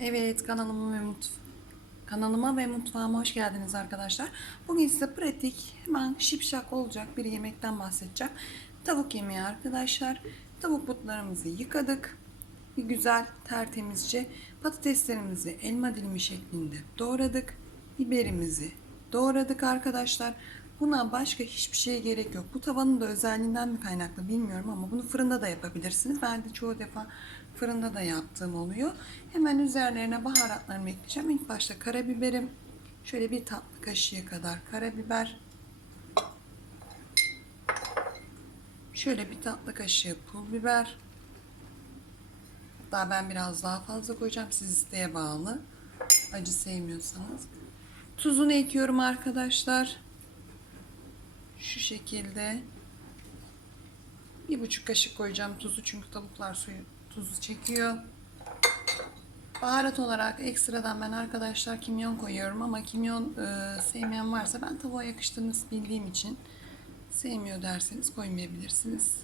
Evet kanalıma ve kanalıma ve mutfağıma hoş geldiniz arkadaşlar. Bugün size pratik hemen şipşak olacak bir yemekten bahsedeceğim. Tavuk yemeği arkadaşlar. Tavuk butlarımızı yıkadık. Bir güzel tertemizce patateslerimizi elma dilimi şeklinde doğradık. Biberimizi doğradık arkadaşlar. Buna başka hiçbir şeye gerek yok. Bu tavanın da özelliğinden mi kaynaklı bilmiyorum ama bunu fırında da yapabilirsiniz. Ben de çoğu defa fırında da yaptığım oluyor. Hemen üzerlerine baharatlarımı ekleyeceğim. İlk başta karabiberim. Şöyle bir tatlı kaşığı kadar karabiber. Şöyle bir tatlı kaşığı pul biber. Hatta ben biraz daha fazla koyacağım. Siz isteğe bağlı. Acı sevmiyorsanız. Tuzunu ekliyorum arkadaşlar. Şu şekilde. Bir buçuk kaşık koyacağım tuzu çünkü tavuklar suyu tuzu çekiyor. Baharat olarak ekstradan ben arkadaşlar kimyon koyuyorum ama kimyon e, sevmeyen varsa ben tavuğa yakıştığını bildiğim için sevmiyor derseniz koymayabilirsiniz.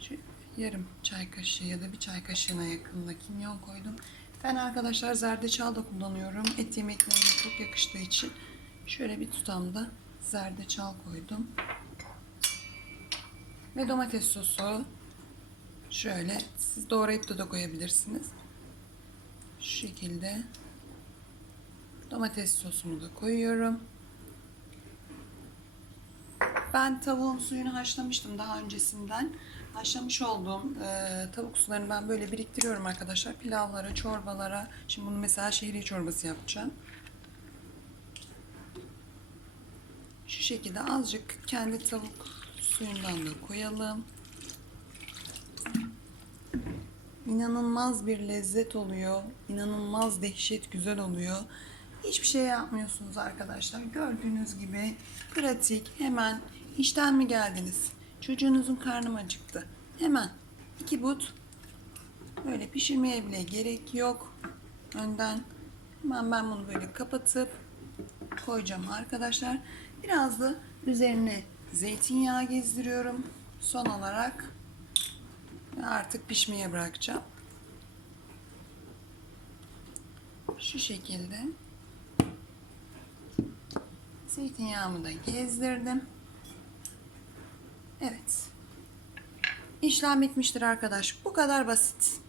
Şöyle yarım çay kaşığı ya da bir çay kaşığına yakınında kimyon koydum. Ben arkadaşlar zerdeçal da kullanıyorum. Et yemeklerine çok yakıştığı için şöyle bir tutamda zerdeçal koydum. Ve domates sosu. Şöyle siz doğrayıp da da koyabilirsiniz. Şu şekilde domates sosumu da koyuyorum. Ben tavuğun suyunu haşlamıştım daha öncesinden. Haşlamış olduğum e, tavuk sularını ben böyle biriktiriyorum arkadaşlar. Pilavlara, çorbalara. Şimdi bunu mesela şehriye çorbası yapacağım. Şekilde azıcık kendi tavuk suyundan da koyalım. İnanılmaz bir lezzet oluyor. İnanılmaz dehşet güzel oluyor. Hiçbir şey yapmıyorsunuz arkadaşlar. Gördüğünüz gibi pratik hemen işten mi geldiniz? Çocuğunuzun karnı mı acıktı? Hemen iki but böyle pişirmeye bile gerek yok. Önden hemen ben bunu böyle kapatıp koyacağım arkadaşlar. Biraz da üzerine zeytinyağı gezdiriyorum. Son olarak artık pişmeye bırakacağım. Şu şekilde zeytinyağımı da gezdirdim. Evet. İşlem bitmiştir arkadaş. Bu kadar basit.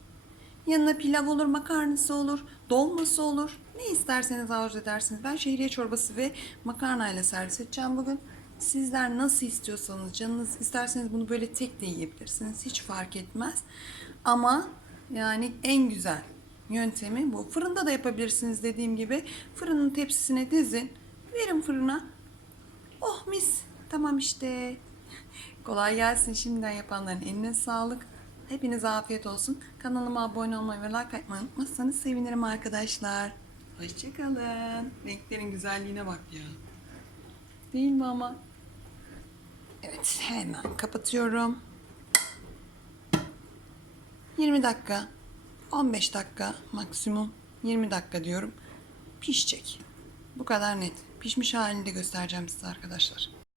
Yanına pilav olur, makarnası olur, dolması olur. Ne isterseniz arzu edersiniz. Ben şehriye çorbası ve makarnayla servis edeceğim bugün. Sizler nasıl istiyorsanız, canınız isterseniz bunu böyle tek de yiyebilirsiniz. Hiç fark etmez. Ama yani en güzel yöntemi bu. Fırında da yapabilirsiniz dediğim gibi. Fırının tepsisine dizin. Verin fırına. Oh mis. Tamam işte. Kolay gelsin şimdiden yapanların eline sağlık. Hepinize afiyet olsun. Kanalıma abone olmayı ve like atmayı unutmazsanız sevinirim arkadaşlar. Hoşçakalın. Renklerin güzelliğine bak ya. Değil mi ama? Evet hemen kapatıyorum. 20 dakika, 15 dakika maksimum 20 dakika diyorum. Pişecek. Bu kadar net. Pişmiş halini de göstereceğim size arkadaşlar.